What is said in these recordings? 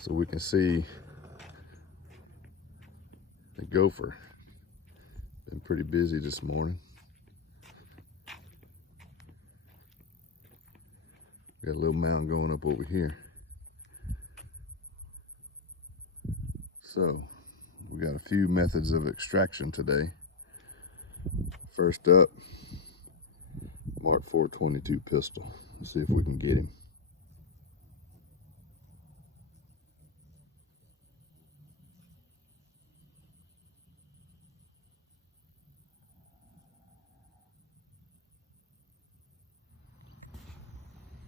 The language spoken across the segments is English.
so we can see the gopher. Been pretty busy this morning. Got a little mound going up over here. So we got a few methods of extraction today. First up, Mark 422 pistol. Let's see if we can get him.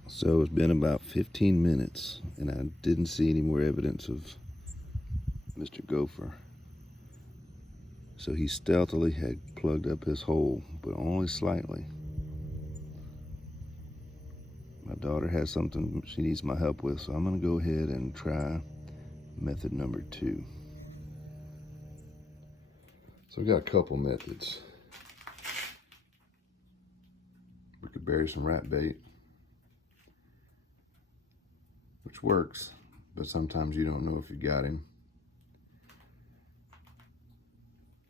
So it's been about 15 minutes and I didn't see any more evidence of Mr. Gofer. So he stealthily had plugged up his hole, but only slightly. My daughter has something she needs my help with, so I'm gonna go ahead and try method number 2. So we got a couple methods. We could bury some rat bait, which works, but sometimes you don't know if you got him.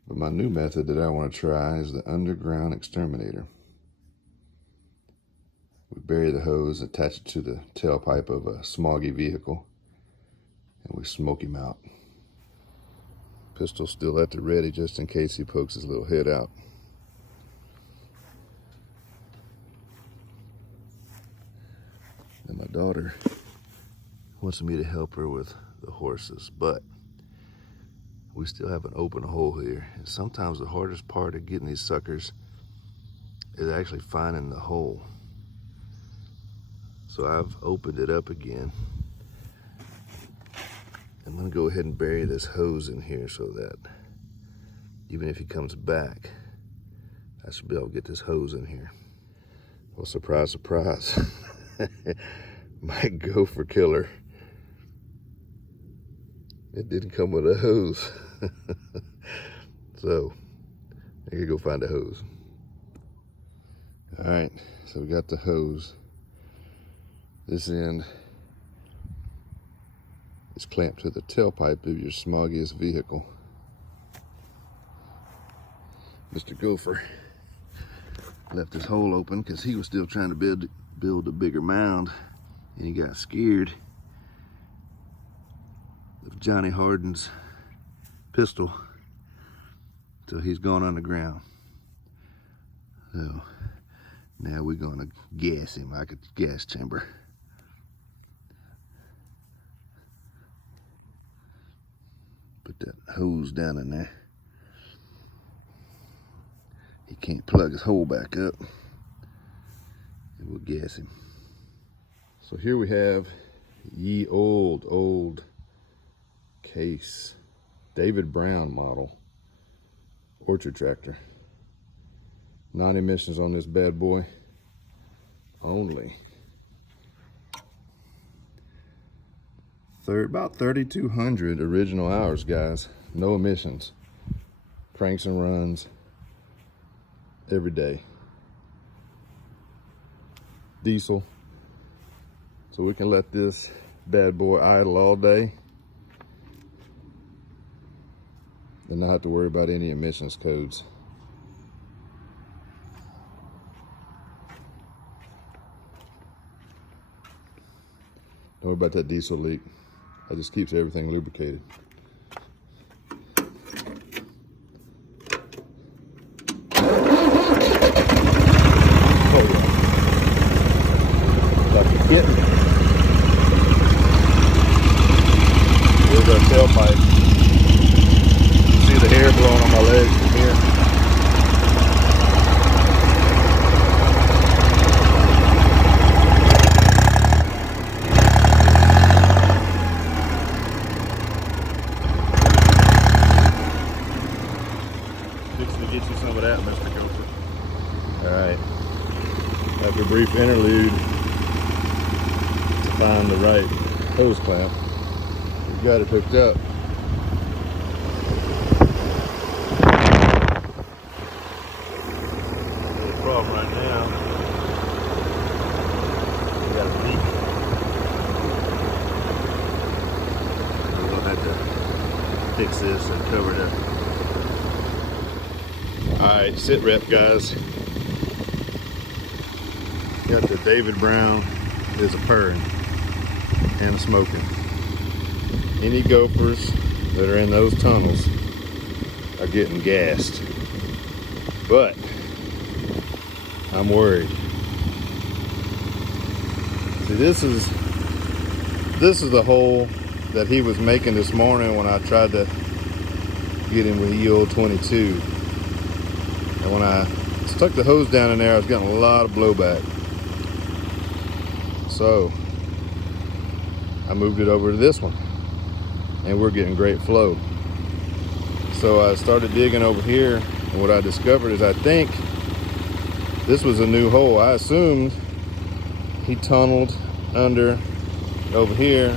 But my new method that I want to try is the underground exterminator. We bury the hose, attach it to the tailpipe of a smoggy vehicle, and we smoke him out. Pistol still at the ready just in case he pokes his little head out. And my daughter wants me to help her with the horses, but we still have an open hole here. And sometimes the hardest part of getting these suckers is actually finding the hole. So I've opened it up again. I'm gonna go ahead and bury this hose in here so that even if he comes back, I should be able to get this hose in here. Well, surprise, surprise. My gopher killer, it didn't come with a hose. So I gotta go find a hose. All right, so we got the hose. This end is clamped to the tailpipe of your smoggiest vehicle. Mr. Gofer left his hole open because he was still trying to build a bigger mound, and he got scared of Johnny Harden's pistol, so he's gone underground. So now we're gonna gas him like a gas chamber. Put that hose down in there. He can't plug his hole back up, and we'll gas him. So here we have ye old case David Brown model orchard tractor. 9 emissions on this bad boy only. About 3,200 original hours, guys. No emissions. Cranks and runs every day. Diesel. So we can let this bad boy idle all day and not have to worry about any emissions codes. Don't worry about that diesel leak. That just keeps everything lubricated. Like a kitten. Here's our tailpipe. You see the hair blowing on my legs from here. Fixing to get you some of that, Mr. Gofer. All right. After a brief interlude to find the right hose clamp, we've got it hooked up. The problem right now, we got a leak. fix this and cover it up. Alright, sit rep guys. Got the David Brown is a purring and smoking. Any gophers that are in those tunnels are getting gassed. But I'm worried. See, this is the hole that he was making this morning when I tried to get him with EO 22. And when I stuck the hose down in there, I was getting a lot of blowback. So I moved it over to this one, and we're getting great flow. So I started digging over here, and what I discovered is I think this was a new hole. I assumed he tunneled under over here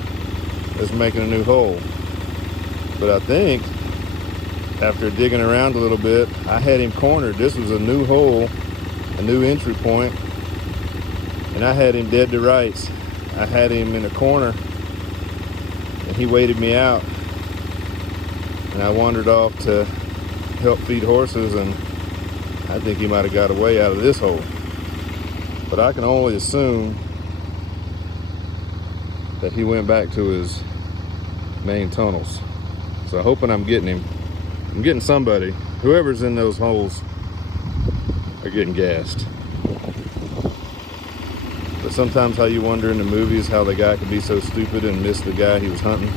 is making a new hole. But I think after digging around a little bit, I had him cornered. This was a new hole, a new entry point, and I had him dead to rights. I had him in a corner, and he waited me out. And I wandered off to help feed horses, and I think he might have got away out of this hole. But I can only assume that he went back to his main tunnels. So I'm hoping I'm getting him. I'm getting somebody. Whoever's in those holes are getting gassed. But sometimes how you wonder in the movies how the guy could be so stupid and miss the guy he was hunting.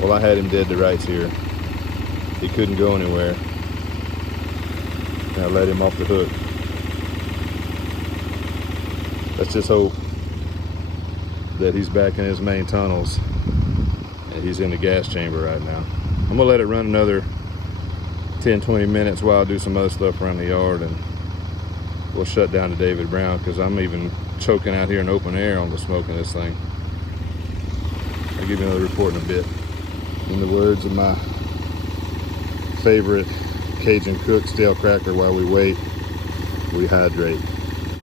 Well, I had him dead to rights here. He couldn't go anywhere. And I let him off the hook. Let's just hope that he's back in his main tunnels and he's in the gas chamber right now. I'm gonna let it run another 10-20 minutes while I do some other stuff around the yard, and we'll shut down to David Brown, because I'm even choking out here in open air on the smoke in this thing. I'll give you another report in a bit. In the words of my favorite Cajun cook, stale cracker, while we wait, we hydrate.